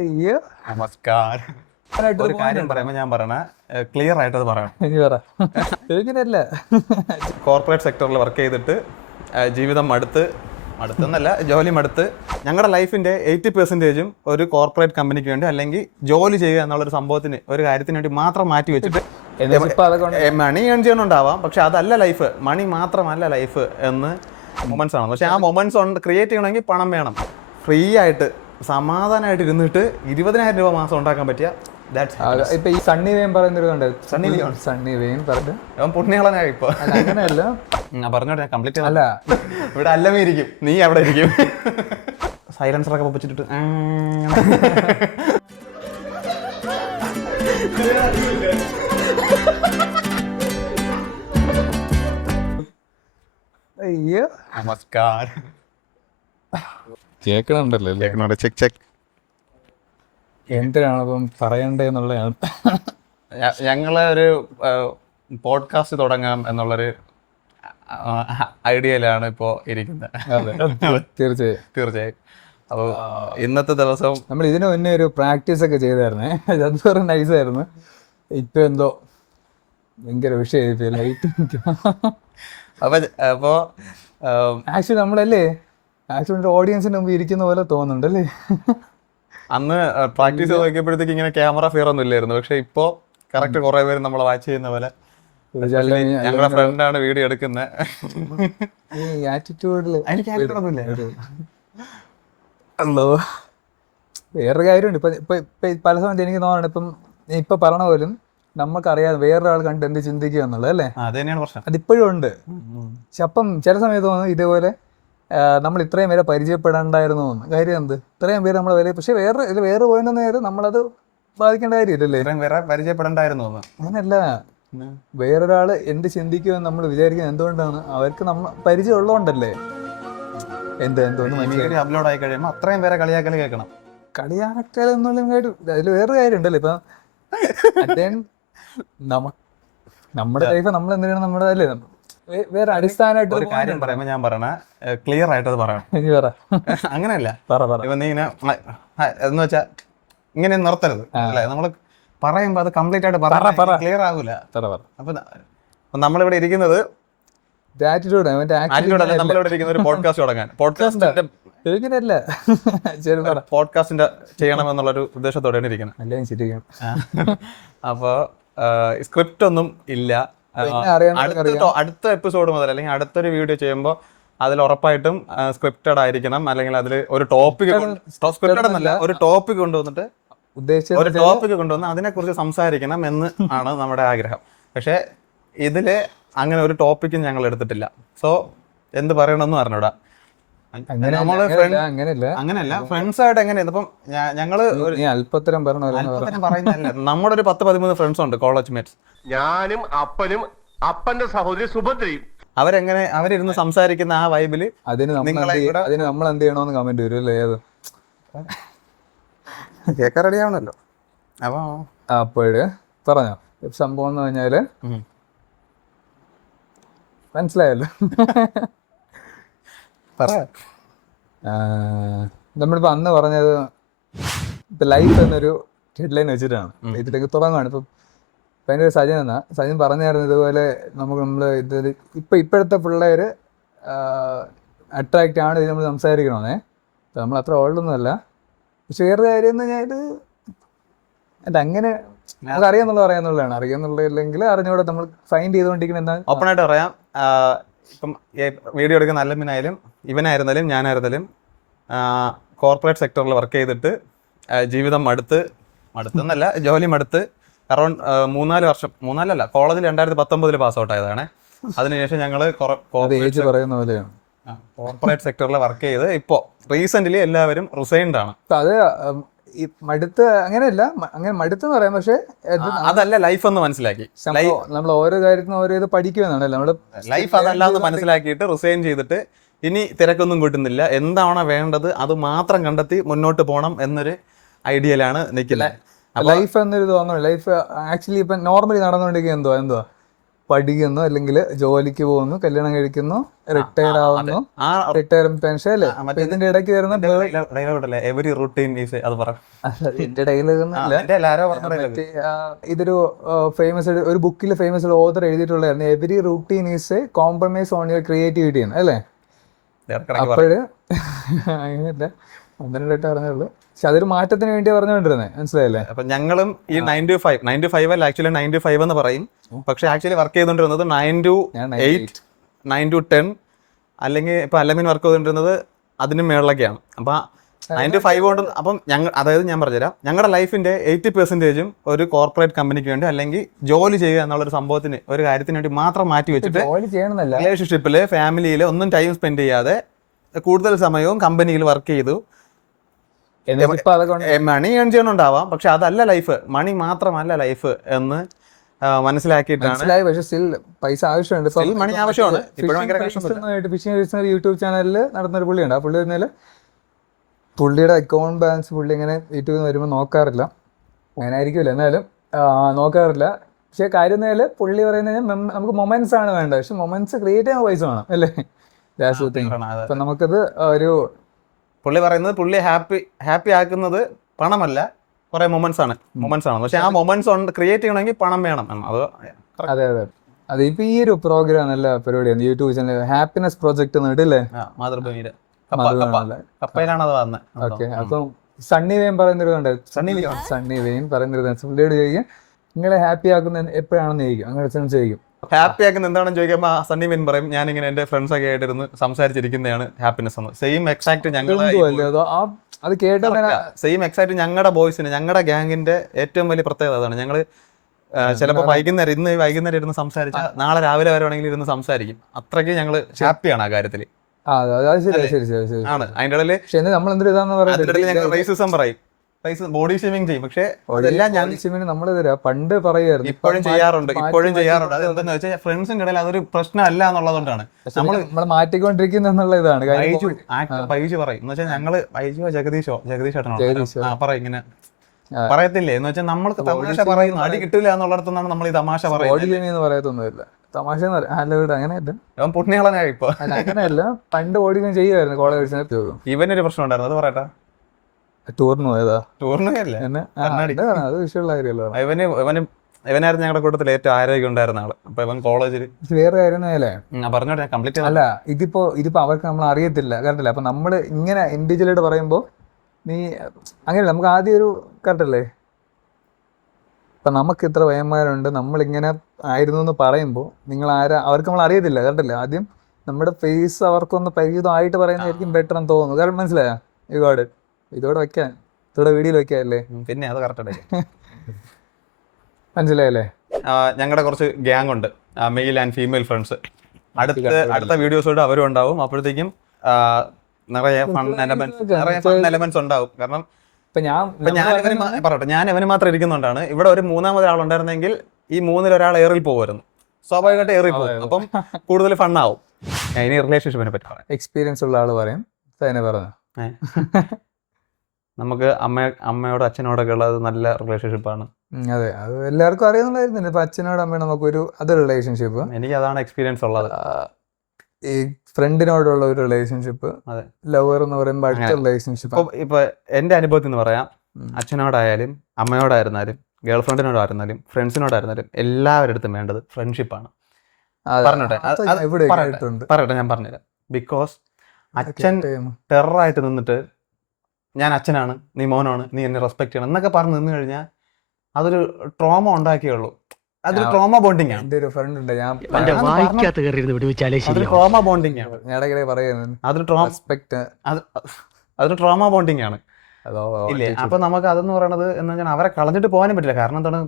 അയ്യോ നമസ്കാരം. ഒരു കാര്യം പറയുമ്പോൾ ഞാൻ പറയണ ക്ലിയർ ആയിട്ട് അത് പറയണം. ഇങ്ങനെയല്ല. കോർപ്പറേറ്റ് സെക്ടറിൽ വർക്ക് ചെയ്തിട്ട് ജീവിതം മടുത്തെന്നല്ല, ജോലി മടുത്ത് ഞങ്ങളുടെ ലൈഫിൻ്റെ 80% ഒരു കോർപ്പറേറ്റ് കമ്പനിക്ക് വേണ്ടി അല്ലെങ്കിൽ ജോലി ചെയ്യുക എന്നുള്ളൊരു സംഭവത്തിന്, ഒരു കാര്യത്തിന് വേണ്ടി മാത്രം മാറ്റി വെച്ചിട്ട് മണി ഏൺ ചെയ്യണുണ്ടാവാം, പക്ഷെ അതല്ല ലൈഫ്, മണി മാത്രമല്ല ലൈഫ് എന്ന് മൊമെന്റ്സ് ആണ്. പക്ഷെ ആ മൊമെന്റ്സ് ക്രിയേറ്റ് ചെയ്യണമെങ്കിൽ പണം വേണം. ഫ്രീ ആയിട്ട് സമാധാനമായിട്ട് ഇരുന്നിട്ട് 20,000 രൂപ മാസം ഉണ്ടാക്കാൻ പറ്റിയ ഇപ്പൊ ഈ സണ്ണി വെയിൻ പറയുന്നൊരുണ്ട്. സണ്ണി വെയിൻ പറഞ്ഞു അവൻ പുണ്യളനായി ഇപ്പൊ. അങ്ങനെയല്ല, പറഞ്ഞോട്ടെ, ഞാൻ കംപ്ലീറ്റ് അല്ല. ഇവിടെ അല്ലമേ ഇരിക്കും, നീ അവിടെ ഇരിക്കും. സൈലൻസറൊക്കെ പൊപ്പിച്ചിട്ട് അയ്യോ നമസ്കാരം. കേൾക്കണുണ്ടല്ലോ. ചെക്ക് എന്തിനാണ് ഇപ്പം പറയണ്ടേന്നുള്ളതാണ്. ഞങ്ങള് ഒരു പോഡ്കാസ്റ്റ് തുടങ്ങാം എന്നുള്ളൊരു ഐഡിയയിലാണ് ഇപ്പോൾ ഇരിക്കുന്നത്. തീർച്ചയായും. അപ്പോൾ ഇന്നത്തെ ദിവസം നമ്മൾ ഇതിനു മുന്നേ ഒരു പ്രാക്ടീസ് ഒക്കെ ചെയ്തായിരുന്നേ, അത് പറഞ്ഞ നൈസായിരുന്നു. ഇപ്പൊ എന്തോ ഭയങ്കര വിഷയം ലൈറ്റ്. അപ്പോൾ ആക്ച്വലി നമ്മളല്ലേ ഓഡിയൻസിന് മുമ്പ് ഇരിക്കുന്ന പോലെ തോന്നുന്നുണ്ടല്ലേ. അന്ന് പ്രാക്ടീസ് ചെയ്ത് നോക്കിയപ്പോഴത്തേക്ക് ഇങ്ങനെ ക്യാമറ ഫിയർ ഒന്നും ഇല്ലായിരുന്നു. പക്ഷെ ഇപ്പോ കറക്റ്റ് കുറെ പേര് നമ്മളെ വാച്ച് ചെയ്യുന്ന പോലെ. ഞങ്ങളുടെ ഫ്രണ്ടാണ് വീഡിയോ എടുക്കുന്നത്. വേറൊരു കാര്യമുണ്ട്. ഇപ്പൊ പല സമയത്ത് എനിക്ക് തോന്നുന്നുണ്ട്, ഇപ്പൊ പറഞ്ഞ പോലും നമുക്കറിയാതെ വേറൊരാൾ കണ്ട് എന്ത് ചിന്തിക്കുക എന്നുള്ളത് അല്ലേ, അതിപ്പോഴും ഉണ്ട്. പക്ഷെ അപ്പം ചില സമയത്ത് തോന്നുന്നു ഇതേപോലെ നമ്മൾ ഇത്രയും പേരെ പരിചയപ്പെടാണ്ടായിരുന്നു എന്ന്. കാര്യം എന്ത്, ഇത്രയും പേര് നമ്മളെ വില, പക്ഷെ വേറെ പോയിന്റ് നേരം നമ്മളത് ബാധിക്കേണ്ട കാര്യമില്ലല്ലേ. പരിചയപ്പെടണ്ടായിരുന്നു. അങ്ങനെയല്ല, വേറൊരാള് എന്ത് ചിന്തിക്കുമെന്ന് നമ്മൾ വിചാരിക്കുന്നത് എന്തുകൊണ്ടാണ്? അവർക്ക് പരിചയം ഉള്ളതുകൊണ്ടല്ലേ. അപ്ലോഡ് ആയി കഴിയുമ്പോൾ അത്രയും പേരെ കളിയാക്കൽ കേൾക്കണം. കളിയാക്കൽ എന്നുള്ള കാര്യം അതിൽ വേറൊരു കാര്യം ഉണ്ടല്ലോ. ഇപ്പൊ നമ്മുടെ ലൈഫ് നമ്മൾ എന്തിനാണ് നമ്മുടെ അല്ലേ, വേറെ അടിസ്ഥാനമായിട്ട് ഒരു കാര്യം പറയുമ്പോൾ ഞാൻ പറയണ ക്ലിയർ ആയിട്ട് അത് പറയണം. അങ്ങനെയല്ല, ഇപ്പൊ നീ ഇങ്ങനെ എന്ന് വെച്ചാ ഇങ്ങനെ നിർത്തരുത് അല്ലേ. നമ്മള് പറയുമ്പോ അത് കംപ്ലീറ്റ് ആയിട്ട് ക്ലിയർ ആകൂല. അപ്പൊ നമ്മളിവിടെ ഇരിക്കുന്നത് നമ്മളിവിടെ ഇരിക്കുന്ന ഒരു പോഡ്കാസ്റ്റ് തുടങ്ങാൻ, പോഡ്കാസ്റ്റിന്റെ ചെയ്യണമെന്നുള്ളൊരു ഉദ്ദേശത്തോടെയാണ് ഇരിക്കുന്നത്. അപ്പൊ സ്ക്രിപ്റ്റ് ഒന്നും ഇല്ല. അടുത്ത എപ്പിസോഡ് മുതൽ അല്ലെങ്കിൽ അടുത്തൊരു വീഡിയോ ചെയ്യുമ്പോൾ അതിൽ ഉറപ്പായിട്ടും സ്ക്രിപ്റ്റഡ് ആയിരിക്കണം. അല്ലെങ്കിൽ അതിൽ ഒരു ടോപ്പിക്, സ്ക്രിപ്റ്റഡ് എന്നല്ല, ഒരു ടോപ്പിക് കൊണ്ടുവന്നിട്ട് അതിനെക്കുറിച്ച് സംസാരിക്കണം എന്ന് ആണ് നമ്മുടെ ആഗ്രഹം. പക്ഷെ ഇതില് അങ്ങനെ ഒരു ടോപ്പിക്കും ഞങ്ങൾ എടുത്തിട്ടില്ല. സോ എന്ത് പറയണമെന്ന് പറഞ്ഞൂടാ. അങ്ങനെയല്ല, ഫ്രണ്ട്സ് ആയിട്ട് എങ്ങനെയാണ് ഇപ്പം ഞങ്ങള് അല്പത്തരം പറയുന്നതല്ല. നമ്മുടെ ഒരു 10-13 ഫ്രണ്ട്സ് ഉണ്ട്, കോളേജ് മേറ്റ്സ്. ഞാനും അപ്പനും അപ്പന്റെ സഹോദരി സുഭദ്രയും. അവരിരുന്ന് സംസാരിക്കുന്ന ആ വൈബില് അതിന് നമ്മൾ എന്ത് ചെയ്യണമെന്ന് കമന്റ് വരും അല്ലേ. അത് കേൾക്കാൻ റെഡി ആവണല്ലോ. അപ്പോഴ് പറഞ്ഞോ സംഭവം എന്ന് പറഞ്ഞാല് മനസ്സിലായല്ലോ. നമ്മളിപ്പോ അന്ന് പറഞ്ഞത് ഇപ്പൊ ലൈഫ് എന്നൊരു ഹെഡ്ലൈൻ വെച്ചിട്ടാണ് ഇതിലേക്ക് തുടങ്ങുകയാണ്. ഇപ്പം അതിൻ്റെ ഒരു സജിൻ പറഞ്ഞായിരുന്നു ഇതുപോലെ നമ്മള് ഇപ്പോഴത്തെ പിള്ളേര് അട്രാക്റ്റ് ആണ് ഇത് നമ്മൾ സംസാരിക്കണമെന്നേ. നമ്മൾ അത്ര ഓൾഡൊന്നുമല്ല. പക്ഷെ വേറൊരു കാര്യം എന്ന് പറഞ്ഞാൽ ഇത് അങ്ങനെ നമുക്ക് അറിയാന്നുള്ളതാണ്. അറിയാന്നുള്ളതില്ലെങ്കിൽ അറിഞ്ഞൂടെ നമ്മൾ ഫൈൻഡ് ചെയ്തുകൊണ്ടിരിക്കുന്ന എന്താ. ഓപ്പണായിട്ട് പറയാം, ഇപ്പം വീഡിയോ എടുക്കുന്ന അല്ലമിനായാലും ഇവനായിരുന്നാലും ഞാനായിരുന്നാലും കോർപ്പറേറ്റ് സെക്ടറിൽ വർക്ക് ചെയ്തിട്ട് ജീവിതം മടുത്തെന്നല്ല, ജോലി മടുത്ത് അറൗണ്ട് 3-4 വർഷം, 3-4 കോളേജിൽ 2019 പാസ് ഔട്ട് ആയതാണ്. അതിനുശേഷം ഞങ്ങൾ കോർപ്പറേറ്റ് സെക്ടറിൽ വർക്ക് ചെയ്ത് ഇപ്പോൾ റീസെന്റ്ലി എല്ലാവരും റിസൈൻഡ് ആണ്. അത് മടുത്ത് അങ്ങനെയല്ല, അങ്ങനെ മടുത്തെന്ന് പറയാം. പക്ഷെ അതല്ല ലൈഫ് എന്ന് മനസ്സിലാക്കി. നമ്മൾ ഓരോ കാര്യത്തിനും ഓരോ ഇത് പഠിക്കുമെന്നാണല്ലോ. നമ്മള് ലൈഫ് അതല്ല എന്ന് മനസ്സിലാക്കിയിട്ട് റിസൈൻ ചെയ്തിട്ട് ഇനി തിരക്കൊന്നും കിട്ടുന്നില്ല, എന്താണോ വേണ്ടത് അത് മാത്രം കണ്ടെത്തി മുന്നോട്ട് പോകണം എന്നൊരു ഐഡിയയിലാണ് നിൽക്കുന്നത്. ലൈഫ് എന്നൊരു തോന്നുന്നു. ലൈഫ് ആക്ച്വലി ഇപ്പൊ നോർമലി നടന്നുകൊണ്ടിരിക്കുക എന്തുവാ പഠിക്കുന്നു, അല്ലെങ്കിൽ ജോലിക്ക് പോകുന്നു, കല്യാണം കഴിക്കുന്നു, റിട്ടയർ ആവുന്നു, ആ റിട്ടയർമെന്റ് പെൻഷൻ അല്ലേ. അപ്പൊ ഇതിന്റെ ഇടയ്ക്ക് വരുന്ന ഡയലോഗ് എവരി റൂട്ടീൻ ഈസ് അത് പറ. എന്റെ ഡയലോഗൊന്നുമില്ല. മറ്റേ ഇതൊരു ഫേമസ് ഒരു ബുക്കിൽ ഫേമസ് ഓതർ എഴുതിയിട്ടുള്ളതായിരുന്നു, every routine is a compromise on your creativity എന്ന് അല്ലേ. അപ്പോഴ് അങ്ങനെയല്ല, 1-2 പറഞ്ഞുള്ളൂ. പക്ഷെ അതൊരു മാറ്റത്തിന് വേണ്ടി പറഞ്ഞുകൊണ്ടിരുന്നത്, മനസ്സിലായില്ലേ. അപ്പൊ ഞങ്ങളും ഈ 9 to 5 അല്ല, ആക്ച്വലി 9 to 5 എന്ന് പറയും. പക്ഷെ ആക്ച്വലി വർക്ക് ചെയ്തുകൊണ്ടിരുന്നത് 9 to 8, 9 to 10, അല്ലെങ്കിൽ ഇപ്പൊ അല്ലമീൻ വർക്ക് ചെയ്തുകൊണ്ടിരുന്നത് അതിന് മേളിലൊക്കെയാണ്. അപ്പൊ 9 to 5 കൊണ്ട് അപ്പം അതായത് ഞാൻ പറഞ്ഞുതരാം, ഞങ്ങളുടെ ലൈഫിന്റെ 80% ഒരു കോർപ്പറേറ്റ് കമ്പനിക്ക് വേണ്ടി അല്ലെങ്കിൽ ജോലി ചെയ്യുക എന്നുള്ളൊരു സംഭവത്തിന്, ഒരു കാര്യത്തിന് വേണ്ടി മാത്രം മാറ്റി വെച്ചിട്ട് ജോലി ചെയ്യണമെന്നല്ല, റിലേഷൻഷിപ്പില് ഫാമിലിയില് ഒന്നും ടൈം സ്പെൻഡ് ചെയ്യാതെ കൂടുതൽ സമയവും കമ്പനിയിൽ വർക്ക് ചെയ്തു മണി ഏൺ ചെയ്യണുണ്ടാവാം. പക്ഷെ അതല്ല ലൈഫ്, മണി മാത്രമല്ല ലൈഫ് എന്ന് മനസ്സിലാക്കിയിട്ടാണ്. പക്ഷെ സ്റ്റിൽ പൈസ ആവശ്യമുണ്ട്, മണി ആവശ്യമാണ്. ഫിഷിംഗ് ബിസിനസ് യൂട്യൂബ് ചാനലിൽ നടന്നൊരു പുള്ളിയുണ്ട്. ആ പുള്ളി പറഞ്ഞാൽ പുള്ളിയുടെ അക്കൗണ്ട് ബാലൻസ് പുള്ളി ഇങ്ങനെ യൂട്യൂബിൽ നിന്ന് വരുമ്പോൾ നോക്കാറില്ല, അങ്ങനെ ആയിരിക്കുമല്ലോ, എന്നാലും നോക്കാറില്ല. പക്ഷെ കാര്യം എന്നാൽ പുള്ളി പറയുന്നത് നമുക്ക് മൊമെന്റ്സ് ആണ് വേണ്ടത്, പക്ഷെ മൊമെന്റ്സ് ക്രിയേറ്റ് ചെയ്യാൻ പൈസ വേണം അല്ലേ. അപ്പൊ നമുക്കത് ഒരു പുള്ളി പറയുന്നത്, പുള്ളി ഹാപ്പി ആക്കുന്നത് പണമല്ല, കുറെ മൊമെന്റ്സ് ആണ്. പക്ഷെ ആ മൊമെന്റ്സ് ക്രിയേറ്റ് ചെയ്യണമെങ്കിൽ പണം വേണം. അത് അതെ അതെ അതെ. ഇപ്പൊ ഈ ഒരു പ്രോഗ്രാം നല്ല പരിപാടിയാണ് യൂട്യൂബ് ചാനൽ, ഹാപ്പിനെസ് പ്രോജക്ട് എന്നിട്ടില്ലേ, മാതൃഭൂമിയിലാണ് അത് വന്നത്. ഓക്കെ. അപ്പം സണ്ണി വെയിൻ പറയുന്നൊരു സണ്ണി വെയിൻ പറയുന്നൊരു പുള്ളിയോട് ചോദിക്കും, നിങ്ങളെ ഹാപ്പി ആക്കുന്ന എപ്പോഴാണെന്ന് ചോദിക്കും, അങ്ങനെ ചോദിക്കും. ഹാപ്പി ആക്കുന്ന എന്താണെന്ന് ചോദിക്കുമ്പോൾ സണ്ണി വെയിൻ പറയും, ഞാനിങ്ങനെ എന്റെ ഫ്രണ്ട്സ് ഒക്കെ ആയിട്ടിരുന്ന് സംസാരിച്ചിരിക്കുന്നതാണ് ഹാപ്പിനെസ് എന്ന്. സെയിം എക്സാക്ട് അത് കേട്ടോ, സെയിം എക്സാക്ട് ഞങ്ങളുടെ ബോയ്സിന്, ഞങ്ങളുടെ ഗ്യാങ്ങിന്റെ ഏറ്റവും വലിയ പ്രത്യേകത അതാണ്. ഞങ്ങള് ചിലപ്പോൾ ഇന്ന് വൈകുന്നേരം ഇരുന്ന് സംസാരിച്ച നാളെ രാവിലെ വരെ വേണമെങ്കിൽ ഇരുന്ന് സംസാരിക്കും. അത്രയ്ക്ക് ഞങ്ങള് ഹാപ്പിയാണ് ആ കാര്യത്തില്. ആണ് അതിന്റെ ഇടയില് ഞങ്ങൾ റേസിസം പറയും, ബോഡി ഷേമിങ് ചെയ്യും. പക്ഷെ പണ്ട് പറയുമായിരുന്നു, ഇപ്പോഴും ചെയ്യാറുണ്ട്. അത് എന്താണെന്ന് വെച്ചാൽ ഫ്രണ്ട്സിന്റെ ഇടയിൽ അതൊരു പ്രശ്നമല്ല എന്നുള്ളതുകൊണ്ടാണ് നമ്മൾ മാറ്റിക്കൊണ്ടിരിക്കുന്ന എന്നുള്ള ഇതാണ്. പൈജു പറയും എന്ന് വെച്ചാൽ ഞങ്ങള് ജഗദീഷ് ഏട്ടനോ പറയും ഇങ്ങനെ പറയത്തില്ലേ എന്ന് വെച്ചാൽ നമ്മൾക്ക് തമാശ പറയുന്നു, അടി കിട്ടില്ല എന്നുള്ളിടത്തുനിന്നാണ് നമ്മൾ ഈ തമാശ പറയുന്നത്. പറയത്തൊന്നുമില്ല, തമാശ അങ്ങനെയല്ല, പുണ്യകളനായി ഇപ്പൊ അങ്ങനെയല്ല. പണ്ട് ഓടിക്കാൻ ചെയ്യുമായിരുന്നു കോളേജ്. ഇവനൊരു പ്രശ്നം ഉണ്ടായിരുന്നു, അത് പറയട്ടെ. ടൂറിന് പോയതാ? ടൂറിനല്ല, അത് വിഷയമുള്ള കാര്യമല്ലോ. ഇവനായിരുന്നു ഞങ്ങളുടെ കൂട്ടത്തിൽ ഏറ്റവും ആരോഗ്യം ഉണ്ടായിരുന്ന ആള്. അപ്പൊ ഇവൻ കോളേജിൽ വേറെ കാര്യമല്ലേ പറഞ്ഞോട്ടെ, ഞാൻ കംപ്ലീറ്റ് അല്ല. ഇതിപ്പോ അവർക്ക് നമ്മൾ അറിയത്തില്ല, കറക്റ്റല്ലേ. അപ്പൊ നമ്മള് ഇങ്ങനെ ഇൻഡിവിജ്വലായിട്ട് പറയുമ്പോ നീ അങ്ങനെയല്ല, നമുക്ക് ആദ്യം ഒരു കറക്റ്റല്ലേ. ഇപ്പൊ നമുക്ക് ഇത്ര വയന്മാരുണ്ട്, നമ്മളിങ്ങനെ ആയിരുന്നു എന്ന് പറയുമ്പോൾ നിങ്ങൾ അവർക്ക് നമ്മൾ അറിയത്തില്ല, കറക്റ്റല്ലേ. ആദ്യം നമ്മുടെ ഫേസ് അവർക്കൊന്ന് പരിചിതമായിട്ട് പറയുന്നതായിരിക്കും ബെറ്റർ എന്ന് തോന്നുന്നു. കാരണം മനസ്സിലായോ? ഇതോടെ വെക്കാൻ, ഇതോടെ വീഡിയോയിൽ വെക്കാല്ലേ. പിന്നെ അത് കറക്റ്റ് മനസ്സിലായല്ലേ. ഞങ്ങളുടെ കുറച്ച് ഗ്യാങ് ഉണ്ട്, മെയിൽ ആൻഡ് ഫീമെയിൽ ഫ്രണ്ട്സ്. അടുത്ത വീഡിയോസോട് അവരും ഉണ്ടാവും. അപ്പോഴത്തേക്കും നിറയെ ഫൺ എലമെന്റ്സ് ഉണ്ടാവും. കാരണം ഞാൻ ഇവന് മാത്രം ഇരിക്കുന്നുണ്ടാണ്. ഇവിടെ ഒരു മൂന്നാമതൊരാളുണ്ടായിരുന്നെങ്കിൽ ഈ മൂന്നിലൊരാൾ എയറിൽ പോകുമായിരുന്നു, സ്വാഭാവികമായിട്ട് എയറിൽ പോകും. അപ്പം കൂടുതൽ ഫണ്ണാവും. ഇനി റിലേഷൻഷിപ്പിനെ പറ്റി പറയാം. എക്സ്പീരിയൻസ് ഉള്ള ആള് പറയും. പറഞ്ഞു നമുക്ക് അമ്മയോടും അച്ഛനോടൊക്കെ ഉള്ളത് നല്ല റിലേഷൻഷിപ്പാണ്. അതെ, അത് എല്ലാവർക്കും അറിയുന്നുണ്ടായിരുന്നില്ല. ഇപ്പൊ അച്ഛനോടും അമ്മയോടും നമുക്കൊരു അത് റിലേഷൻഷിപ്പ്, എനിക്ക് അതാണ് എക്സ്പീരിയൻസ് ഉള്ളത്. ഈ ഫ്രണ്ടിനോടുള്ള ഒരു റിലേഷൻഷിപ്പ്, ലവർ എന്ന് പറയുമ്പോൾ അടുത്ത റിലേഷൻഷിപ്പ്. ഇപ്പൊ എന്റെ അനുഭവത്തിൽ നിന്ന് പറയാം, അച്ഛനോടായാലും അമ്മയോടായിരുന്നാലും ഗേൾ ഫ്രണ്ടിനോടായിരുന്നാലും ഫ്രണ്ട്സിനോടായിരുന്നാലും എല്ലാവരുടെ അടുത്തും വേണ്ടത് ഫ്രണ്ട്ഷിപ്പാണ്. പറയട്ടെ, ഞാൻ പറഞ്ഞുതരാം. ബിക്കോസ് അച്ഛൻ ടെററായിട്ട് നിന്നിട്ട് ഞാൻ അച്ഛനാണ്, നീ മോനാണ്, നീ എന്നെ റെസ്പെക്ട് ചെയ്യണം എന്നൊക്കെ പറഞ്ഞ് നിന്ന് കഴിഞ്ഞാൽ അതൊരു ട്രോമ ഉണ്ടാക്കിയുള്ളൂ. അതൊരു ട്രോമ ബോണ്ടിങ് ആണ്. ഒരു ഫ്രണ്ട് ഉണ്ട്, ട്രോമ ബോണ്ടിങ് ആണ്. അതൊരു ട്രോമ ബോണ്ടിങ് ആണ്, ഇല്ലേ? അപ്പൊ നമുക്ക് അതെന്ന് പറയണത് എന്ന് വെച്ചാൽ അവരെ കളഞ്ഞിട്ട് പോകാനും പറ്റില്ല. കാരണം എന്താണ്,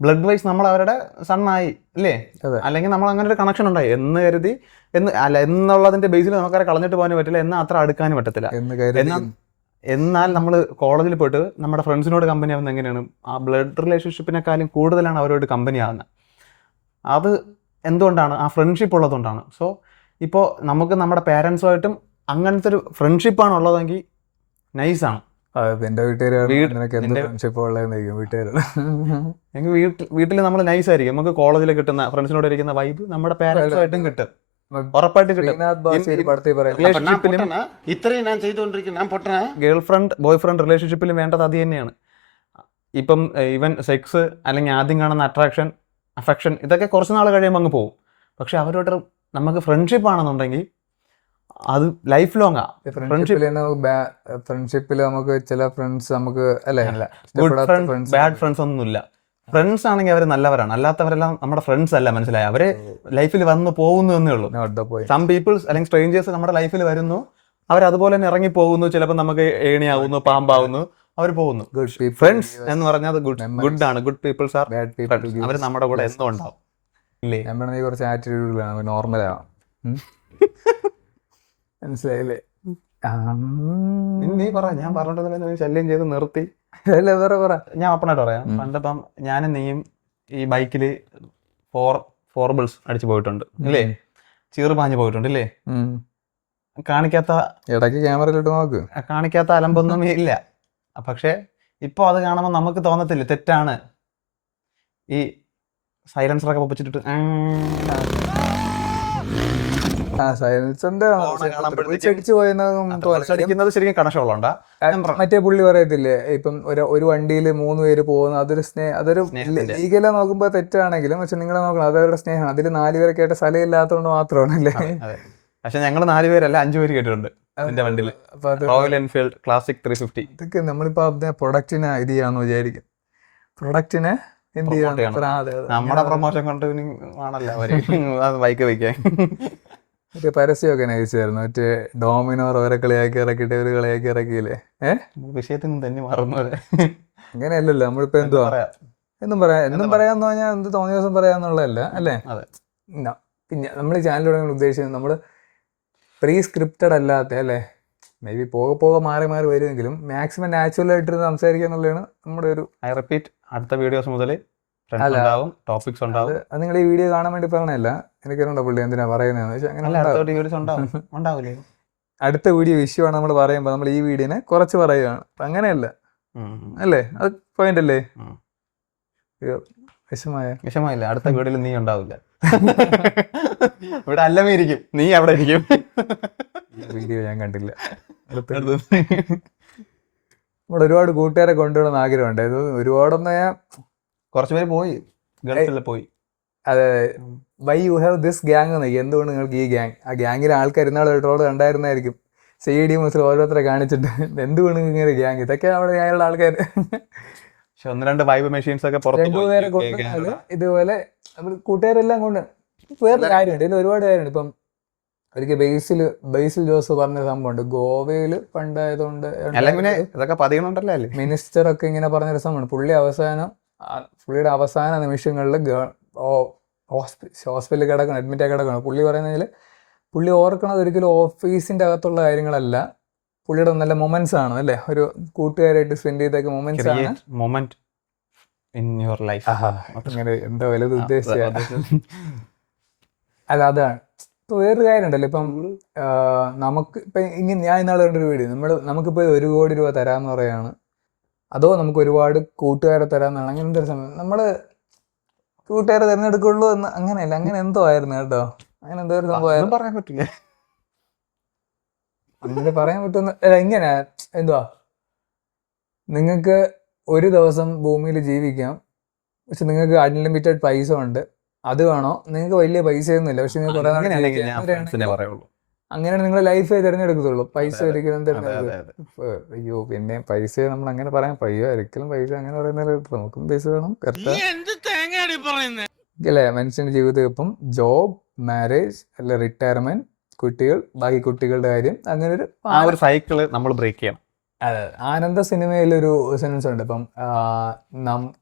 ബ്ലഡ് വൈസ് നമ്മൾ അവരുടെ സണ്ണായി, അല്ലേ? അല്ലെങ്കിൽ നമ്മൾ അങ്ങനെ ഒരു കണക്ഷൻ ഉണ്ടായി എന്ന് കരുതി എന്നുള്ളതിന്റെ ബേസിൽ നമുക്കവരെ കളഞ്ഞിട്ട് പോകാനും പറ്റില്ല, എന്നാൽ അത്ര അടുക്കാനും പറ്റത്തില്ല. എന്നാൽ നമ്മൾ കോളേജിൽ പോയിട്ട് നമ്മുടെ ഫ്രണ്ട്സിനോട് കമ്പനി ആവുന്നത് എങ്ങനെയാണ്? ആ ബ്ലഡ് റിലേഷൻഷിപ്പിനെക്കാളും കൂടുതലാണ് അവരോട് കമ്പനി ആവുന്നത്. അത് എന്തുകൊണ്ടാണ്? ആ ഫ്രണ്ട്ഷിപ്പ് ഉള്ളതുകൊണ്ടാണ്. സോ ഇപ്പോൾ നമുക്ക് നമ്മുടെ പേരൻസുമായിട്ടും അങ്ങനത്തെ ഒരു ഫ്രണ്ട്ഷിപ്പാണ് ഉള്ളതെങ്കിൽ നൈസാണ്. എന്റെ വീട്ടുകാർ വീട്- നിനക്ക് എന്ത് നിന്റെ- ഫ്രണ്ട്ഷിപ്പ് ഉള്ളതെന്നായിരിക്കും വീട്ടുകാർ. ഞങ്ങൾക്ക് വീട്ടിൽ നമ്മൾ നൈസ് ആയിരിക്കും. നമുക്ക് കോളേജിൽ കിട്ടുന്ന ഫ്രണ്ട്സിനോട് ഇരിക്കുന്ന വൈബ് നമ്മുടെ പാരന്റ്സുമായിട്ടും കിട്ടും, ഉറപ്പായിട്ട് കിട്ടും. ശ്രീനാഥ് ബാസി ഒരു പടത്തിൽ പറയാം, റിലേഷൻഷിപ്പിലും ഇത്രയും ഞാൻ ചെയ്തുകൊണ്ടിരിക്കും, ഞാൻ പൊട്ടനാ. ഗേൾ ഫ്രണ്ട് ബോയ് ഫ്രണ്ട് റിലേഷൻഷിപ്പിലും വേണ്ടത് അത് തന്നെയാണ്. ഇപ്പം ഈവൻ സെക്സ് അല്ലെങ്കിൽ ആദ്യം കാണുന്ന അട്രാക്ഷൻ, അഫെക്ഷൻ, ഇതൊക്കെ കുറച്ച് നാൾ കഴിയുമ്പോൾ അങ്ങ് പോകും. പക്ഷെ അവരോട് നമുക്ക് ഫ്രണ്ട്ഷിപ്പ് ആണെന്നുണ്ടെങ്കിൽ അത് ലൈഫ് ലോങ് ആ. ഫ്രണ്ട്ഷിപ്പിൽ നമുക്ക് ചില ഫ്രണ്ട്സ് നമുക്ക് അല്ലേ ഗുഡ് ഫ്രണ്ട്സ്, ബാഡ് ഫ്രണ്ട്സ് ഒന്നുമില്ല. ഫ്രണ്ട്സ് ആണെങ്കിൽ അവർ നല്ലവരാണ്, അല്ലാത്തവരെല്ലാം നമ്മുടെ ഫ്രണ്ട്സ് അല്ല, മനസ്സിലായി? അവരെ ലൈഫിൽ വന്ന് പോകുന്നു എന്നേ ഉള്ളൂ. സം പീപ്പിൾസ് അല്ലെങ്കിൽ സ്ട്രേഞ്ചേഴ്സ് നമ്മുടെ ലൈഫിൽ വരുന്നു, അവരതുപോലെ തന്നെ ഇറങ്ങി പോകുന്നു. ചിലപ്പോൾ നമുക്ക് ഏണിയാവുന്നു, പാമ്പാവുന്നു, അവർ പോകുന്നു. ഫ്രണ്ട്സ് എന്ന് പറഞ്ഞാൽ ഗുഡ് ആണ്. Good peoples are bad peoples. അവർ നമ്മുടെ കൂടെ എന്നും ഉണ്ടാവും, ഇല്ലേ? ഞാൻ കുറച്ച് ആറ്റിറ്റ്യൂഡുകളാണ്, നോർമലാവാം. മനസ്സിലായില്ലേ? നീ പറ, ഞാൻ പറഞ്ഞിട്ട് ശല്യം ചെയ്ത് നിർത്തി. അല്ല വേറെ പറ. ഞാൻ ഓപ്പണായിട്ട് പറയാം. പണ്ടിപ്പം ഞാനും നീയും ഈ ബൈക്കിൽ ഫോർ ബിൾസ് അടിച്ചു പോയിട്ടുണ്ട്, ഇല്ലേ? ചീറ് പാഞ്ഞു പോയിട്ടുണ്ട്, ഇല്ലേ? കാണിക്കാത്ത ഇടയ്ക്ക് ക്യാമറയിലിട്ട് നോക്ക്, കാണിക്കാത്ത അലമ്പൊന്നും ഇല്ല. പക്ഷെ ഇപ്പൊ അത് കാണുമ്പോൾ നമുക്ക് തോന്നത്തില്ല തെറ്റാണ്. ഈ സൈലൻസറൊക്കെ പൊപ്പിച്ചിട്ട് സൈലൻസറിന്റെ അടിക്കുന്നത് ശരിക്കും കണക്ഷമുള്ളണ്ടാ. മറ്റേ പുള്ളി പറയത്തില്ലേ, ഇപ്പം ഒരു വണ്ടിയിൽ 3 പേര് പോകുന്നു, അതൊരു ലീഗല നോക്കുമ്പോ തെറ്റാണെങ്കിലും പക്ഷെ നിങ്ങളെ നോക്കണം, അതവരുടെ സ്നേഹം. അതിൽ 4 പേരൊക്കെ ആയിട്ട് സ്ഥലം ഇല്ലാത്തതുകൊണ്ട് മാത്രമാണല്ലേ. പക്ഷെ ഞങ്ങൾ 4 പേരല്ല 5 പേര് കേട്ടിട്ടുണ്ട് എന്റെ വണ്ടിയിൽ. Royal Enfield classic 350. ഇതൊക്കെ നമ്മളിപ്പോ പ്രൊഡക്റ്റിനെ ഇത് ചെയ്യാന്ന് വിചാരിക്കും, പ്രൊഡക്റ്റിനെ എന്ത് ചെയ്യാൻ നമ്മുടെ പ്രൊമോഷൻ കൊണ്ട് ആണല്ലോ അവര് അത് ബൈക്ക് വയ്ക്കാൻ. മറ്റേ പരസ്യമൊക്കെ നയിച്ചായിരുന്നു, മറ്റേ ഡോമിനോർ ഓരോ കളിയാക്കി ഇറക്കിയിട്ട് ഒരു കളിയാക്കി ഇറക്കിയില്ലേ. വിഷയത്തിൽ തന്നെ മറന്നു. അങ്ങനെയല്ലല്ലോ നമ്മളിപ്പോ എന്തുവാ എന്നും പറയാന്ന് പറഞ്ഞാൽ എന്ത് തോന്നിയ ദിവസം പറയാന്നുള്ളതല്ല, അല്ലേ? പിന്നെ നമ്മൾ ഈ ചാനൽ തുടങ്ങാൻ ഉദ്ദേശിച്ചത് നമ്മൾ പ്രീ സ്ക്രിപ്റ്റഡ് അല്ലാത്ത, അല്ലേ? മേ ബി പോകെ മാറി വരുമെങ്കിലും മാക്സിമം നാച്ചുറൽ ആയിട്ട് സംസാരിക്കുക എന്നുള്ളതാണ് നമ്മുടെ ഒരു. ഐ റിപ്പീറ്റ്, അടുത്ത വീഡിയോസ് മുതൽ ടോപ്പിക്സ് ഉണ്ടാവും. അത് നിങ്ങൾ ഈ വീഡിയോ കാണാൻ വേണ്ടി പറഞ്ഞല്ല, എനിക്കറിയണ്ട പുള്ളി എന്തിനാ പറയുന്നതെന്ന് വെച്ചാൽ. അങ്ങനെ അടുത്ത വീഡിയോ ഇഷ്യൂ ആണ് നമ്മൾ പറയുമ്പോൾ നമ്മൾ ഈ വീഡിയോനെ കുറച്ച് പറയുകയാണ്, അങ്ങനെയല്ല, അല്ലേ? അത് പോയിന്റ് അല്ലേ? വിഷമമായില്ല, അടുത്ത വീഡിയോയിൽ നീ ഉണ്ടാവില്ല. ഇവിടെ അല്ലമേ ഇരിക്കും, നീ അവിടെ ഇരിക്കും. വീഡിയോ ഞാൻ കണ്ടില്ല. നമ്മുടെ ഒരുപാട് കൂട്ടുകാരെ കൊണ്ടുവിടുന്ന ആഗ്രഹമുണ്ട്. ഇത് ഒരുപാടൊന്നും ഞാൻ കുറച്ചുപേര് പോയി, ഗൾഫിൽ പോയി. അതെ, why you have this gang എന്ന്. എന്തുകൊണ്ട് നിങ്ങൾക്ക് ഈ ഗ്യാങ്? ആ ഗ്യാങ്ങിലെ ആൾക്കാർ ഇന്നാൾ ഒരുപാട് കണ്ടായിരുന്നായിരിക്കും, CD മുസ്ലിം ഓരോരുത്തരെ കാണിച്ചിട്ട്. എന്തുകൊണ്ട് ഇങ്ങനെ ഗ്യാങ്? ഇതൊക്കെ അവിടെ അയാളുടെ ആൾക്കാർ. പക്ഷെ 1-2 വൈബ് മെഷീൻസ് ഒക്കെ രണ്ടുപേരെ കൊണ്ടുവന്നത് ഇതുപോലെ കൂട്ടുകാരെല്ലാം കൊണ്ട്. വേറെ കാര്യമുണ്ട്, ഇതിൽ ഒരുപാട് കാര്യമുണ്ട്. ഇപ്പം ഒരിക്കൽ ബേസിൽ ജോസ് പറഞ്ഞ സംഭവമുണ്ട്, ഗോവയിൽ പണ്ടായതുകൊണ്ട് മിനിസ്റ്റർ ഒക്കെ ഇങ്ങനെ പറഞ്ഞൊരു സംഭവമാണ്. പുള്ളിയുടെ അവസാന നിമിഷങ്ങളിൽ ഹോസ്പിറ്റലിൽ കിടക്കണം, അഡ്മിറ്റ് ആയി കിടക്കണം. പുള്ളി പറയുന്നതിൽ പുള്ളി ഓർക്കണത് ഒരിക്കലും ഓഫീസിന്റെ അകത്തുള്ള കാര്യങ്ങളല്ല, പുള്ളിയുടെ നല്ല മൊമെന്റ്സ് ആണ്, അല്ലേ? ഒരു കൂട്ടുകാരായിട്ട് സ്പെൻഡ് ചെയ്തൊക്കെ മൊമെന്റ്സ് ആണ്. Moment in your life. അങ്ങനെ എന്താ വലുത് ഉദ്ദേശിച്ച അല്ല, അതാണ്. ഇപ്പൊ വേറൊരു കാര്യം ഉണ്ടല്ലോ, ഇപ്പം നമുക്ക് ഇപ്പം ഇങ്ങനെ ഞാൻ ഇന്നാളെ കണ്ടൊരു വീഡിയോ, നമുക്കിപ്പോൾ 1 കോടി രൂപ തരാമെന്ന് പറയാണ്, അതോ നമുക്ക് ഒരുപാട് കൂട്ടുകാരെ തരാമെന്നാണ്. അങ്ങനെ എന്തൊരു സമയം നമ്മൾ കൂട്ടുകാരെ തിരഞ്ഞെടുക്കുള്ളൂ എന്ന് അങ്ങനെയല്ല, അങ്ങനെ എന്തോ ആയിരുന്നു കേട്ടോ. അങ്ങനെ എന്തോ ഒരു സംഭവം പറയാൻ പറ്റില്ല, അങ്ങനെ പറയാൻ പറ്റുന്ന. ഇങ്ങനെ എന്തുവാ, നിങ്ങൾക്ക് ഒരു ദിവസം ഭൂമിയിൽ ജീവിക്കാം, പക്ഷെ നിങ്ങൾക്ക് അൺലിമിറ്റഡ് പൈസ ഉണ്ട്, അത് വേണോ? നിങ്ങൾക്ക് വലിയ പൈസയൊന്നുമില്ല, പക്ഷെ നിങ്ങൾ കുറെ അങ്ങനെയാണ് നിങ്ങൾ ലൈഫ് തിരഞ്ഞെടുക്കത്തുള്ളൂ. പൈസ ഒരിക്കലും തിരഞ്ഞെടുക്കും. അയ്യോ, പിന്നെ പൈസ നമ്മൾ അങ്ങനെ പറയാം, ഒരിക്കലും പൈസ അങ്ങനെ പറയുന്നില്ല. നമുക്കും പൈസ വേണം, അല്ലേ? മനുഷ്യന്റെ ജീവിതം ഇപ്പം ജോബ്, മാരേജ്, അല്ലെ റിട്ടയർമെന്റ്, കുട്ടികൾ, ബാക്കി കുട്ടികളുടെ കാര്യം, അങ്ങനെ ഒരു സൈക്കിള് നമ്മൾ ബ്രേക്ക് ചെയ്യണം. അതെ, ആനന്ദ സിനിമയിലൊരു സെൻസ് ഉണ്ട്. ഇപ്പം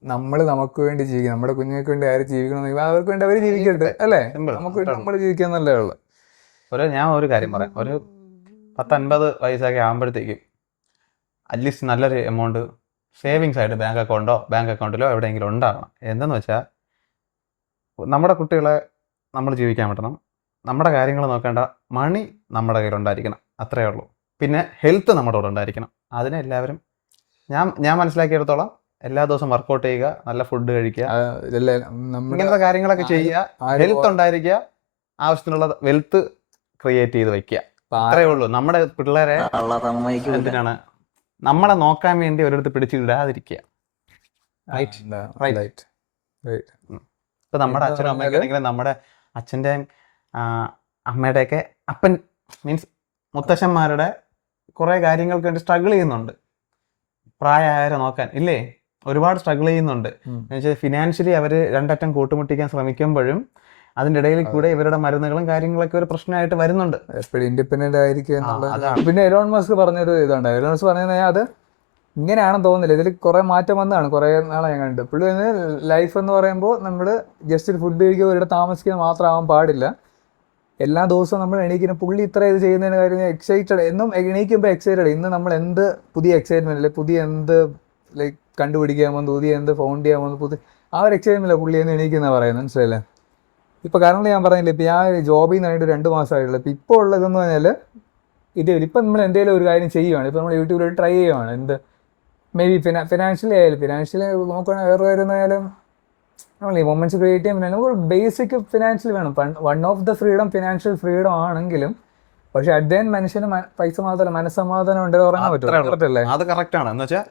നമ്മൾ നമുക്ക് വേണ്ടി ജീവിക്കണം, നമ്മുടെ കുഞ്ഞുങ്ങൾക്ക് വേണ്ടി ആര് ജീവിക്കണം, അവർക്ക് വേണ്ടി അവർ ജീവിക്കട്ടെ, അല്ലേ? നമുക്ക് വേണ്ടി നമ്മൾ ജീവിക്കാൻ നല്ലേ ഉള്ളു. ഞാൻ ഒരു കാര്യം പറയാം, ഒരു 10-50 വയസ്സൊക്കെ ആകുമ്പോഴത്തേക്കും അറ്റ്ലീസ്റ്റ് നല്ലൊരു എമൗണ്ട് സേവിങ്സ് ആയിട്ട് ബാങ്ക് അക്കൗണ്ടിലോ എവിടെയെങ്കിലും ഉണ്ടാകണം. എന്തെന്ന് വെച്ചാൽ നമ്മുടെ കുട്ടികളെ നമ്മൾ ജീവിക്കാൻ പറ്റണം, നമ്മുടെ കാര്യങ്ങൾ നോക്കേണ്ട മണി നമ്മുടെ കയ്യിലുണ്ടായിരിക്കണം, അത്രയേ ഉള്ളൂ. പിന്നെ ഹെൽത്ത് നമ്മുടെ കൂടെ ഉണ്ടായിരിക്കണം. അതിനെ എല്ലാവരും ഞാൻ മനസ്സിലാക്കിയെടുത്തോളം എല്ലാ ദിവസവും വർക്കൗട്ട് ചെയ്യുക, നല്ല ഫുഡ് കഴിക്കുക, നമ്മുടെ ഇങ്ങനത്തെ കാര്യങ്ങളൊക്കെ ചെയ്യുക, ഹെൽത്ത് ഉണ്ടായിരിക്കുക, ആവശ്യത്തിനുള്ള വെൽത്ത് ക്രിയേറ്റ് ചെയ്ത് വെക്കുക. അത്രേ ഉള്ളൂ. നമ്മുടെ പിള്ളേരെ എന്തിനാണ് നമ്മളെ നോക്കാൻ വേണ്ടി ഒരിടത്ത് പിടിച്ചിടാതിരിക്കുക. ഇപ്പൊ നമ്മുടെ അച്ഛനും അമ്മയൊക്കെ ആണെങ്കിൽ നമ്മുടെ അച്ഛൻ്റെയും അമ്മയുടെയൊക്കെ അപ്പൻ മീൻസ് മുത്തശ്ശന്മാരുടെ കുറെ കാര്യങ്ങൾക്ക് വേണ്ടി സ്ട്രഗിൾ ചെയ്യുന്നുണ്ട്. പ്രായമായവരെ നോക്കാൻ ഇല്ലേ, ഒരുപാട് സ്ട്രഗിൾ ചെയ്യുന്നുണ്ട്. എന്നുവെച്ചാൽ ഫിനാൻഷ്യലി അവർ രണ്ടറ്റം കൂട്ടുമുട്ടിക്കാൻ ശ്രമിക്കുമ്പോഴും അതിന്റെ ഇടയിൽ കൂടെ ഇവരുടെ മരുന്നുകളും കാര്യങ്ങളൊക്കെ ഒരു പ്രശ്നമായിട്ട് വരുന്നുണ്ട്. എപ്പോഴും ഇൻഡിപെൻഡന്റ് ആയിരിക്കും എന്നുള്ളത്. പിന്നെ എലോൺ മസ്ക് പറഞ്ഞൊരു ഇതുണ്ട്. എലോൺ മസ്ക് പറഞ്ഞത് അത് ഇങ്ങനെയാണെന്ന് തോന്നുന്നില്ല, ഇതിൽ കുറെ മാറ്റം വന്നതാണ്. കുറെ നാളെ ഞാൻ കണ്ടു. പുള്ളി ലൈഫ് എന്ന് പറയുമ്പോൾ നമ്മൾ ജസ്റ്റ് ഫുഡ് കഴിക്കുക, ഒരിടത്ത് താമസിക്കുക മാത്രമാവാൻ പാടില്ല. എല്ലാ ദിവസവും നമ്മൾ എണീക്കുന്ന പുള്ളി ഇത്ര ഇത് ചെയ്യുന്നതിന് കാര്യം എക്സൈറ്റഡ്, എന്നും എണീക്കുമ്പോൾ എക്സൈറ്റഡ്. ഇന്ന് നമ്മൾ എന്ത് പുതിയ എക്സൈറ്റ്മെന്റ് അല്ലെ, പുതിയ എന്ത് ലൈക്ക് കണ്ടുപിടിക്കാൻ പോകുന്നു, പുതിയ എന്ത് ഫൗണ്ട് ചെയ്യാൻ പോകുന്നു, പുതിയ ആ ഒരു എക്സൈറ്റ്മെന്റ് പുള്ളി എന്ന് എണീക്കുന്ന പറയുന്നത്, മനസ്സിലായില്ലേ? ഇപ്പൊ കാരണം ഞാൻ പറഞ്ഞില്ല, ഇപ്പൊ ഞാൻ ജോബിൽ നിന്ന് കഴിഞ്ഞിട്ട് 2 മാസമായിട്ടുള്ളൂ. ഇപ്പൊ ഇപ്പോൾ ഉള്ളതെന്ന് പറഞ്ഞാൽ ഇപ്പം നമ്മൾ എന്തെങ്കിലും ഒരു കാര്യം ചെയ്യുവാണ്, ഇപ്പൊ നമ്മൾ യൂട്യൂബിൽ ട്രൈ ചെയ്യുവാണ്, എന്ത് മേ ബി ഫിനാൻഷ്യലി നോക്കുകയാണെങ്കിൽ വേറെ കാര്യമായാലും നമ്മൾ ഈ മൊമെന്റ്സ് ക്രിയേറ്റ് ചെയ്യാൻ ഒരു ബേസിക് ഫിനാൻഷ്യൽ വേണം. One of the freedom financial freedom ആണെങ്കിലും, പക്ഷെ അറ്റ് ദ എൻഡ് മനുഷ്യന് പൈസ മാത്രമല്ല മനസ്സമാധാനം ഉണ്ടെന്ന് പറയാൻ പറ്റുമല്ലേ? അത് കറക്റ്റ് ആണ്. എന്ന് വെച്ചാൽ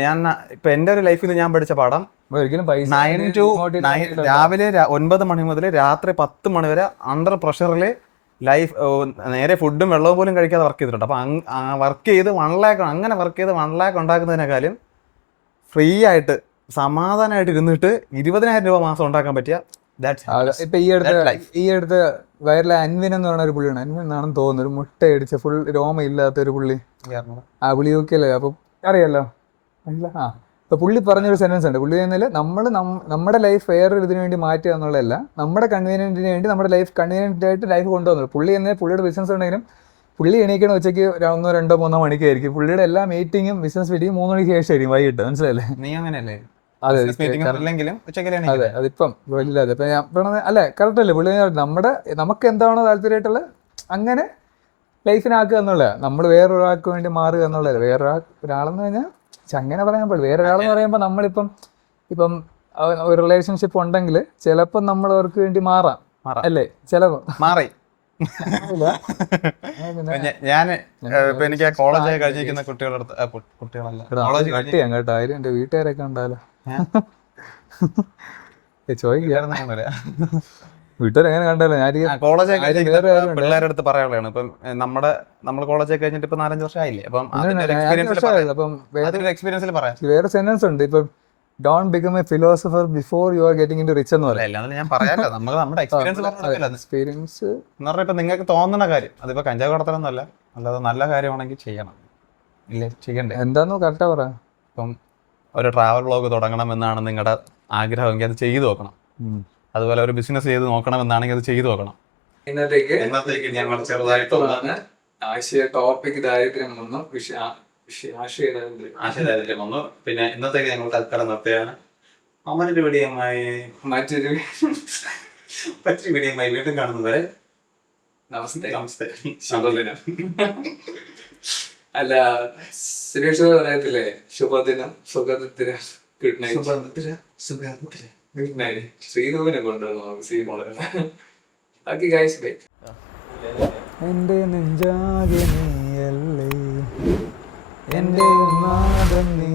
ഞാൻ ഇപ്പൊ എന്റെ ഒരു ലൈഫിൽ ഞാൻ പഠിച്ച പാഠം ഒരിക്കലും പൈസ രാവിലെ 9 മണി മുതൽ രാത്രി 10 മണി വരെ അണ്ടർ പ്രഷറിൽ ലൈഫ് നേരെ ഫുഡും വെള്ളവും പോലും കഴിക്കാതെ വർക്ക് ചെയ്തിട്ടുണ്ട്. അപ്പൊ വർക്ക് ചെയ്ത് 1 lakh അങ്ങനെ വർക്ക് ചെയ്ത് 1 lakh ഉണ്ടാക്കുന്നതിനേക്കാളും ഫ്രീ ആയിട്ട് സമാധാനമായിട്ട് ഇരുന്നിട്ട് 20,000 രൂപ മാസം ഉണ്ടാക്കാൻ പറ്റിയ ഇപ്പൊ ഈ അടുത്ത് വയറിലെ അൻവിൻ എന്ന് പറയുന്ന ഒരു പുള്ളിയാണ്, അൻവിൻ എന്നാണെന്ന് തോന്നുന്നു, ഒരു മുട്ട അടിച്ച ഫുൾ രോമ ഇല്ലാത്ത ഒരു പുള്ളി. ആ പുള്ളി യൂക്കെയല്ലേ, അപ്പൊ അറിയാലോ. ഇപ്പൊ പുള്ളി പറഞ്ഞൊരു സെന്റൻസ് ഉണ്ട്. പുള്ളി പറഞ്ഞാൽ നമ്മുടെ ലൈഫ് വേറൊരു ഇതിനു വേണ്ടി മാറ്റുക എന്നുള്ളതല്ല, നമ്മുടെ കൺവീനിയന്റിന് വേണ്ടി നമ്മുടെ ലൈഫ് കൺവീനിയന്റ് ആയിട്ട് ലൈഫ് കൊണ്ടുവന്നത്. പുള്ളി തന്നെ പുള്ളിയുടെ ബിസിനസ് ഉണ്ടെങ്കിലും പുള്ളി എണീക്കണ ഉച്ചയ്ക്ക് 1, 2, 3 മണിക്കായിരിക്കും. പുള്ളിയുടെ എല്ലാ മീറ്റിങ്ങും ബിസിനസ് മീറ്റിംഗ് 3 മണിക്ക് ശേഷമായിരിക്കും വൈകിട്ട്, മനസ്സിലല്ലേ? നീ അങ്ങനെയല്ലേ? അതെ, അതിപ്പം വലിയ ഇപ്പൊ ഞാൻ പറഞ്ഞത് അല്ലെ, കറക്റ്റ് അല്ലേ? പുള്ളി നമുക്ക് എന്താണോ താല്പര്യമായിട്ടുള്ളത് അങ്ങനെ ലൈഫിനാക്കുക എന്നുള്ളത്. നമ്മൾ വേറൊരാൾക്ക് വേണ്ടി മാറുക എന്നുള്ളത്. ഒരാളെന്ന് കഴിഞ്ഞാൽ അങ്ങനെ പറയാൻ പാടില്ല. വേറൊരാളെന്ന് പറയുമ്പോൾ നമ്മളിപ്പം ഒരു റിലേഷൻഷിപ്പ് ഉണ്ടെങ്കിൽ ചിലപ്പോൾ നമ്മൾ അവർക്ക് വേണ്ടി മാറാം, അല്ലേ? ചിലപ്പോ മാറി ഞാൻ ഇപ്പൊ എനിക്ക് കോളേജ് കഴിഞ്ഞിരിക്കുന്ന കുട്ടികളല്ല കേട്ടോ, ആരും എന്റെ വീട്ടുകാരൊക്കെ ഉണ്ടാലോ ചോദിക്കാറുണ്ട്. വീട്ടുകാരെങ്ങനെ കണ്ടാലോ ഞാൻ കോളേജ് പിള്ളേരുടെ അടുത്ത് പറയാനുള്ളതാണ്. ഇപ്പം നമ്മൾ കോളേജ് കഴിഞ്ഞിട്ട് ഇപ്പൊ 4-5 വർഷം ആയില്ലേ? അപ്പം എക്സ്പീരിയൻസിൽ പറയാം. വേറെ സെന്റൻസ് ഉണ്ട്, ഇപ്പം don't become A philosopher before you are getting into rich എന്ന് പറയാം. ഞാൻ പറയാലോ, നമ്മുടെ എക്സ്പീരിയൻസ് എന്ന് പറഞ്ഞാൽ ഇപ്പൊ നിങ്ങൾക്ക് തോന്നുന്ന കാര്യം, അതിപ്പോ കഞ്ചാവ് കടത്തലൊന്നുമല്ല, അല്ലാതെ നല്ല കാര്യമാണെങ്കിൽ ചെയ്യണം, ഇല്ലേ? ചെയ്യണ്ടേ? എന്താന്ന് കറക്റ്റാ പറയാം. ഇപ്പം ഒരു ട്രാവൽ വ്ളോഗ് തുടങ്ങണമെന്നാണ് നിങ്ങളുടെ ആഗ്രഹമെങ്കിൽ അത് ചെയ്തു നോക്കണം. അതുപോലെ ഒരു ബിസിനസ് ചെയ്ത് നോക്കണമെന്നാണെങ്കിൽ അത് ചെയ്തു നോക്കണം. ഇന്നത്തേക്ക് ഞങ്ങൾ ചെറുതായിട്ടൊന്നാണ് ടോപ്പിക് ദാരിദ്ര്യം വന്നു, ആശയദാരിദ്ര്യം വന്നു. പിന്നെ ഇന്നത്തേക്ക് ഞങ്ങൾ തൽക്കാലം നിർത്തുകയാണ്. മറ്റൊരു വീഡിയോയുമായി വീണ്ടും കാണുന്നവരെ നമസ്തേ. അല്ല, സുരേഷ് പറയത്തില്ലേ, ശുഭദിനം സുഖദിന, ഗുഡ് നൈറ്റ്. Good night. ശ്രീധുവിനെ കൊണ്ടുവന്നു. എന്റെ നെഞ്ചാകെ നീയല്ലേ, എന്റെ നാദം നീ